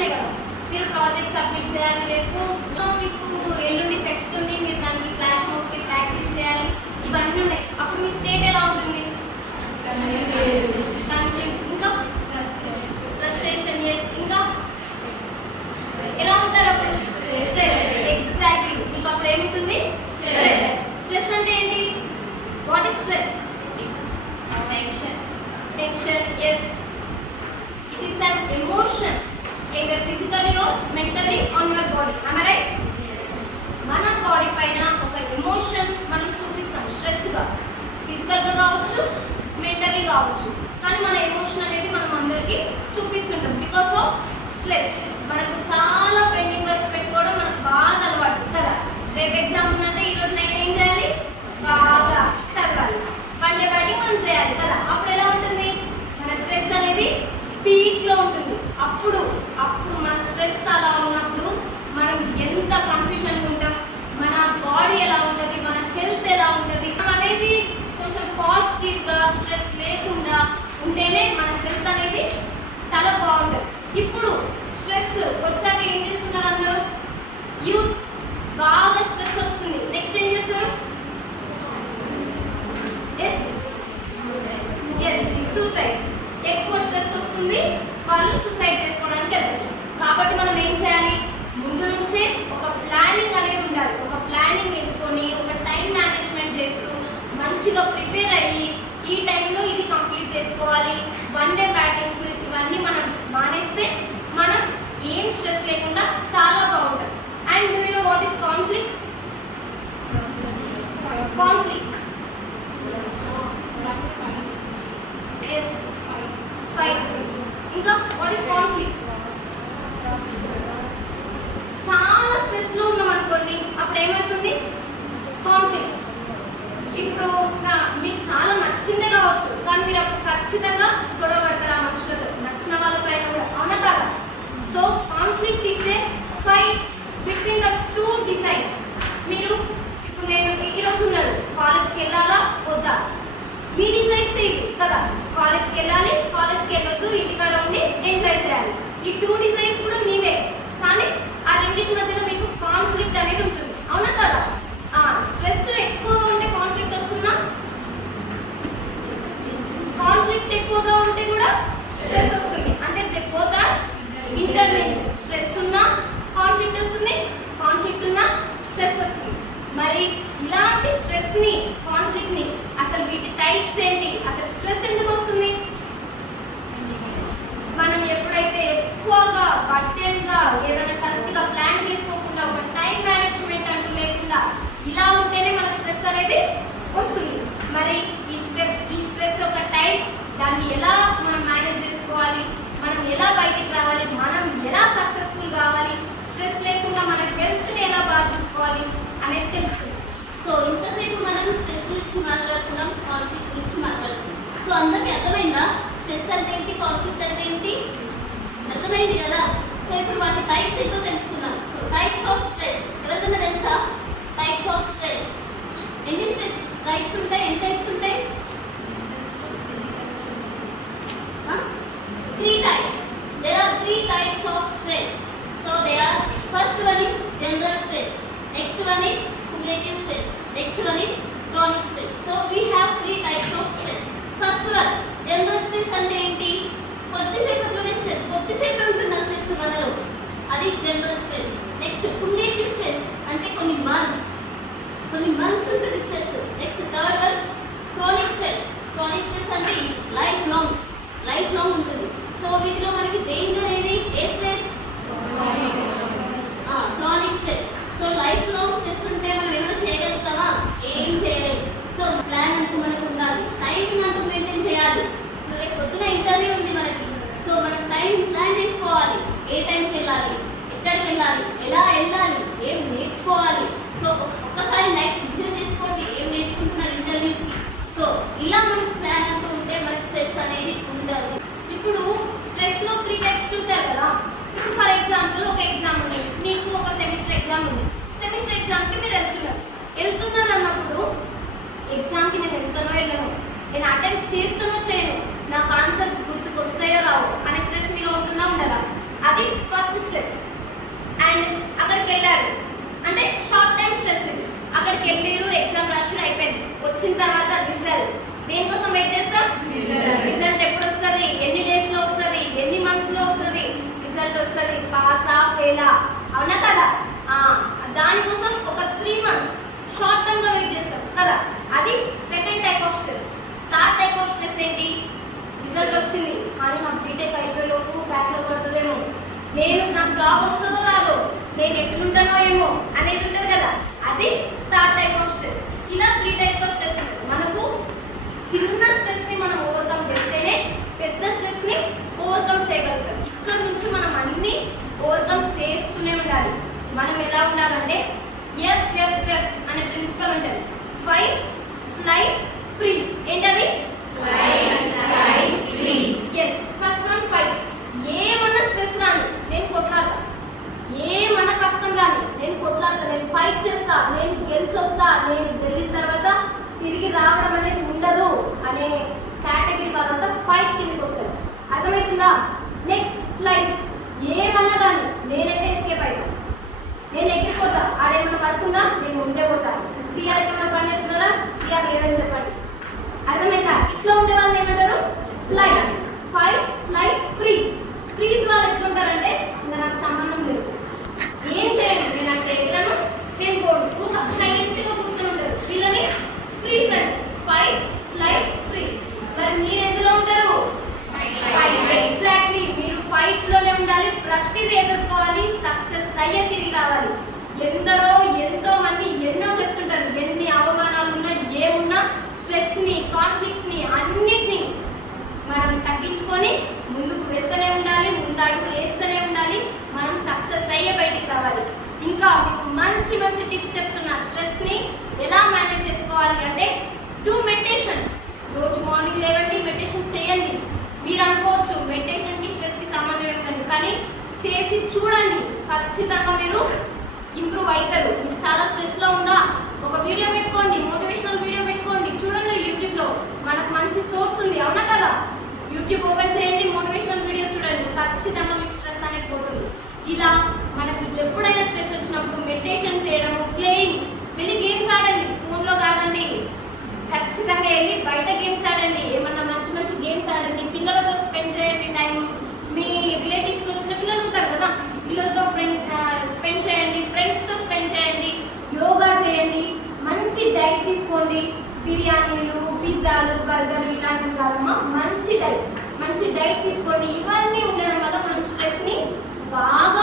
ఉన్నాయి కదా, మీరు ప్రాజెక్ట్ సబ్మిట్ చేయాలి, రేపు మీకు ఎల్లుండి ఫెస్ట్ ఉంది, మీరు దానికి ఫ్లాష్ మాబ్కి ప్రాక్టీస్ చేయాలి, ఇవన్నీ ఉన్నాయి. అప్పుడు మీ స్టేట్ ఎలా ఉంటుంది? కన్ఫ్యూజ్, ఇంకా ఫ్రస్ట్రేషన్, ఎస్, ఇంకా ఎలా ఉంటారు అప్పుడు? ఎగ్జాక్ట్లీ, మీకు అప్పుడు ఏముంటుంది? స్ట్రెస్. స్ట్రెస్ అంటే ఏంటి? What is stress? Tension, yes. It is an emotion either physically or mentally on your body. Am I right? మన బాడీ పైన ఒక ఎమోషన్ మనం చూపిస్తాం స్ట్రెస్ గా, ఫిజికల్ గా కావచ్చు, మెంటలీ కావచ్చు. కానీ మన ఎమోషన్ అనేది మనం అందరికీ చూపిస్తుంటాం బికాస్ ఆఫ్ స్ట్రెస్. మనకు చాలా పెండింగ్ వర్క్స్ పెట్టుకోవడం మనకు బాగా అలవాటు కదా. రేపు ఎగ్జామ్ ఉందంటే ఈరోజు నైట్ ఏం చేయాలి? బాగా చదవాలి, వన్ డే బ్యాటింగ్ మనం చేయాలి కదా. అప్పుడు ఎలా ఉంటుంది? మన స్ట్రెస్ అనేది పీక్ లో ఉంటుంది. అప్పుడు మన స్ట్రెస్ అలా ఉన్నప్పుడు మనం ఎంత కన్ఫ్యూజన్ ఉంటాం, మన బాడీ ఎలా ఉంటుంది, మన హెల్త్ ఎలా ఉంటుంది అనేది కొంచెం పాజిటివ్గా స్ట్రెస్ లేకుండా ఉంటేనే మన హెల్త్ అనేది చాలా బాగుంటుంది. ఇప్పుడు స్ట్రెస్ వచ్చాక ఏం చేస్తున్నారు అందరూ? యూత్ బాగా స్ట్రెస్ వస్తుంది, నెక్స్ట్ ఏం చేస్తారు? Yes yes, suicides. ఎక్కువ స్ట్రెస్ వస్తుంది, వాళ్ళు సూసైడ్ చేసుకోవడానికి వెళ్తారు. కాబట్టి మనం ఏం చేయాలి? ముందు నుంచే ఒక ప్లానింగ్ అనేది ఉండాలి. ఒక ప్లానింగ్ వేసుకొని ఒక టైం మేనేజ్మెంట్ చేస్తూ మంచిగా ప్రిపేర్ అయ్యి ఈ టైంలో ఇది కంప్లీట్ చేసుకోవాలి, వన్ డే బ్యాటింగ్స్ ఇవన్నీ మనం మానేస్తే మనం ఏం స్ట్రెస్ లేకుండా చాలా బాగుంటుంది. And do you know what is conflict? Conflict, yes, fight. ఇంకా వాట్ ఈస్ కాన్ఫ్లిక్ట్? చాలా స్ట్రెస్లో ఉన్నాం అనుకోండి, అప్పుడు ఏమవుతుంది? కాన్ఫ్లిక్ట్స్. ఇప్పుడు మీకు చాలా నచ్చిందే కావచ్చు, కానీ మీరు అప్పుడు ఖచ్చితంగా గొడవ పడతారు ఆ మనుషులతో, నచ్చిన వాళ్ళతో అయినా కూడా, అవునా కాదా? So conflict is a fight between the two decides. మీరు ఇప్పుడు నేను ఈరోజు ఉన్నారు, కాలేజ్కి వెళ్ళాలా వద్దా, మీ డిసైడ్స్ ఇది కదా. కాలేజ్కి వెళ్ళాలి, కాలేజ్కి వెళ్ళొద్దు, ఇంటికాడ ఉండి ఎంజాయ్ చేయాలి. ఈ టూ డిసైడ్స్ కూడా మీవే, కానీ ఆ రెండింటి మధ్యలో మీకు కాన్ఫ్లిక్ట్ అనేది ఉంటుంది, అవునా కదా? స్ట్రెస్ ఎక్కువగా ఉంటే కాన్ఫ్లిక్ట్ వస్తుందా? కాన్ఫ్లిక్ట్ ఎక్కువగా ఉంటే కూడా స్ట్రెస్ వస్తుంది. అంటే they both are interlinked. Stress ఉన్నా కాన్ఫ్లిక్ట్ వస్తుంది, కాన్ఫ్లిక్ట్ ఉన్నా స్ట్రెస్ వస్తుంది. మరి ఇలాంటి స్ట్రెస్ని, కాన్ఫ్లిక్ట్ని, అసలు వీటి టైప్స్ ఏంటి, అసలు స్ట్రెస్ ఎందుకు వస్తుంది? మనం ఎప్పుడైతే ఎక్కువగా బర్డెన్గా ఏదైనా కరెక్ట్గా ప్లాన్ చేసుకోకుండా ఒక టైం మేనేజ్మెంట్ అంటూ లేకుండా ఇలా ఉంటేనే మనకు స్ట్రెస్ అనేది వస్తుంది. మరి ఈ స్ట్రెస్ యొక్క టైప్స్, దాన్ని ఎలా మనం మేనేజ్ చేసుకోవాలి, మనం ఎలా బయటికి రావాలి, మనం ఎలా సక్సెస్ఫుల్ కావాలి, స్ట్రెస్ లేకుండా మన హెల్త్ని ఎలా బాగా చూసుకోవాలి అనేది తెలుసుకుందాం. సో ఇంతసేపు మనం స్ట్రెస్ గురించి మాట్లాడుకున్నాం, కాన్ఫ్లిక్ట్ గురించి మాట్లాడుకున్నాం. సో అందరికీ అర్థమైందా? స్ట్రెస్ అంటే ఏంటి, కాన్ఫ్లిక్ట్ అంటే ఏంటి? అర్థమైంది కదా. సో ఇప్పుడు వాటి టైప్స్ ఏంటో తెలుసుకుందాం. సో టైప్స్ ఆఫ్ స్ట్రెస్ ఎవరికన్నా తెలుసా? టైప్స్ ఆఫ్ స్ట్రెస్ ఎన్ని స్ట్రెస్ టైప్స్ ఉంటాయి? ఎన్ని టైప్స్ ఉంటాయి? 3 types. There are 3 types of stress. So they are, first one is general stress, next one is cumulative stress, next one is chronic stress. So we have 3 types of stress. First one, general stress అంటే ఏంటి? కొద్దిసేపట్లోనే stress, కొద్దిసేపే ఉంటుంది ఆ stress మనలో, అది general stress. Next cumulative stress అంటే కొన్ని months ఉంటుంది stress. Next third one chronic stress. Chronic stress అంటే లైఫ్ లాంగ్ ఉంటుంది. సో వీటిలో మనకి డేంజర్ ఏది? ఏ stress? Chronic stress. So life long stress ఉంటే మనం ఏమైనా చేయగలుగుతామా? ఏం చేయలేము. సో ప్లాన్ అంటూ మనకు ఉండాలి, టైమింగ్ అంటూ మెయింటైన్ చేయాలి. రేపు పొద్దున ఇంటర్వ్యూ ఉంది మనకి, సో మనం టైం ప్లాన్ చేసుకోవాలి. ఏ టైంకి వెళ్ళాలి, ఎక్కడికి వెళ్ళాలి, ఎలా వెళ్ళాలి, ఏం నేర్చుకోవాలి. సో ఒక్కసారి నైట్ విజన్ చేసుకోండి, ఏం నేర్చుకుంటున్నారు ఇంటర్వ్యూస్కి. సో ఇలా మనకు ప్లాన్ అంటూ ఉంటే మనకి స్ట్రెస్ అనేది ఉండదు. ఇప్పుడు స్ట్రెస్లో 3 టైప్స్ చూశారు కదా. ఇప్పుడు ఫర్ ఎగ్జాంపుల్ ఒక ఎగ్జామ్ ఉంది, మీకు ఒక సెమిస్టర్ ఎగ్జామ్ ఉంది. సెమిస్టర్ ఎగ్జామ్కి మీరు వెళ్తున్నారు అన్నప్పుడు ఎగ్జామ్కి నేను వెళ్తానో వెళ్ళను, నేను అటెంప్ట్ చేస్తానో చేయను, నాకు ఆన్సర్స్ గుర్తుకు వస్తాయో రావు అనే స్ట్రెస్ మీలో ఉంటుందా ఉండదా? అది ఫస్ట్ అక్కడికి వెళ్ళిరు, ఎగ్జామ్ రాసిరు, అయిపోయింది. వచ్చిన తర్వాత రిజల్ట్ దేనికోసం వెయిట్ చేస్తాం? రిజల్ట్ ఎప్పుడు వస్తుంది, ఎన్ని డేస్ లో వస్తుంది, ఎన్ని మంత్స్ లో వస్తుంది రిజల్ట్ వస్తుంది, పాసా ఫెయిలా, అవునా కదా? దానికోసం ఒక 3 months షార్ట్ టర్మ్ గా వెయిట్ చేస్తాం కదా. అది second type of stress. Third type of stress ఏంటి? రిజల్ట్ వచ్చింది కానీ నాకు బీటెక్ అయిపోయేలోపు బ్యాక్లో పడుతుందేమో, నాకు జాబ్ వస్తుందో రాదో, నేను ఎట్లుంటానో ఏమో అనేది ఉంటుంది కదా. అది థర్డ్ టైప్ ఆఫ్ స్ట్రెస్. ఇలా 3 types ఆఫ్ స్ట్రెస్ ఉంటుంది. మనకు చిన్న స్ట్రెస్ ని మనం ఓవర్కమ్ చేస్తేనే పెద్ద స్ట్రెస్ ని ఓవర్కమ్ చేయగలుగుతాం. ఇక్కడ నుంచి మనం అన్ని ఓవర్కమ్ చేస్తూనే ఉండాలి. మనం ఎలా ఉండాలంటే FFF అనే ప్రిన్సిపల్ ఉంటుంది. Fight, flight, freeze. ఏంటది? yes, first one fight. ఏమన్నా స్ట్రెస్ రాని నేను కొట్లాడతా, ఏమన్నా కష్టం రాని నేను కొట్లాడతా, నేను ఫైట్ చేస్తా, నేను గెలిచొస్తా, నేను వెళ్ళిన తర్వాత తిరిగి రావడం అనేది ఉండదు అనే కేటగిరీ వాళ్ళంతా ఫైట్ కిందకి వస్తారు. అర్థమవుతుందా? Next flight. ఏమన్నా కానీ నేనైతే ఎస్కేప్ అవుతా, నేను ఎగిరిపోతా. ఆడేమన్నా వర్క్ ఉందా, నేను ఉండే పోతా. సిఆర్కి ఏమైనా పని చెప్తున్నారా? సిఆర్ లేదని చెప్పండి. అర్థమైందా? ఇట్లా ఉండే వాళ్ళు ఏమంటారు? Flight. Fight, flight, freeze. Freeze వాళ్ళు ఎట్లుంటారంటే ఇంకా నాకు సంబంధం లేదు, ఏం చేయను, నేను అట్లా ఎగరను, నేను పోను, ఇంకా సైలెంట్గా కూర్చొని ఉంటారు. వీళ్ళని freeze friends. Fight, flight, freeze. మరి మీరు ఎందులో ఉంటారు? ఎగ్జాక్ట్లీ, మీరు ఫైట్ లోనే ఉండాలి, ప్రతిదీ ఎదుర్కోవాలి, సక్సెస్ అయ్యే తిరిగి రావాలి. ఎంతో మంది ఎన్నో చెప్తుంటారు, ఎన్ని అవమానాలు ఉన్నా ఏమున్నా స్ట్రెస్ ని, కాన్ఫ్లిక్ట్స్ ని అన్నిటినీ మనం తగ్గించుకొని ముందుకు వెళ్తూనే ఉండాలి, ముందు అడుగులు వేస్తూనే ఉండాలి, మనం సక్సెస్ అయ్యే బయటికి రావాలి. ఇంకా మంచి మంచి టిప్స్ చెప్తున్నా. స్ట్రెస్ ని ఎలా మేనేజ్ చేసుకోవాలి అంటే డూ మెడిటేషన్. రోజు మార్నింగ్ లేవండి, మెడిటేషన్ చేయండి. మీరు అనుకోవచ్చు మెడిటేషన్ కి స్ట్రెస్ కి సంబంధం ఏమిటని, కానీ చేసి చూడండి, ఖచ్చితంగా మీరు ఇంప్రూవ్ అవుతారు. చాలా స్ట్రెస్ లో ఉందా, ఒక వీడియో పెట్టుకోండి, మోటివేషనల్ వీడియో పెట్టుకోండి, చూడండి యూట్యూబ్ లో మనకు మంచి సోర్స్ ఉంది, అవునా కదా? యూట్యూబ్ ఓపెన్ చేయండి, మోటివేషనల్ వీడియోస్ చూడండి, ఖచ్చితంగా మీకు స్ట్రెస్ అనేది పోతుంది. ఇలా మనకు ఎప్పుడైనా స్ట్రెస్ వచ్చినప్పుడు మెడిటేషన్ చేయడం, ప్లేయింగ్, వెళ్ళి గేమ్స్ ఆడండి, ఫోన్లో కాదండి, ఖచ్చితంగా వెళ్ళి బయట గేమ్స్ ఆడండి, ఏమన్నా మంచి మంచి గేమ్స్ ఆడండి, పిల్లలతో స్పెండ్ చేయండి టైం. మీ రిలేటివ్స్లో వచ్చిన పిల్లలు ఉంటారు కదా, పిల్లలతో స్పెండ్ చేయండి, ఫ్రెండ్స్తో స్పెండ్ చేయండి, యోగా చేయండి, మంచి డైట్ తీసుకోండి. బిర్యానీలు, పిజ్జాలు, బర్గర్లు ఇలాంటివి కాదమ్మా, మంచి డైట్ తీసుకోండి. ఇవన్నీ ఉండడం వల్ల మనం స్ట్రెస్ని బాగా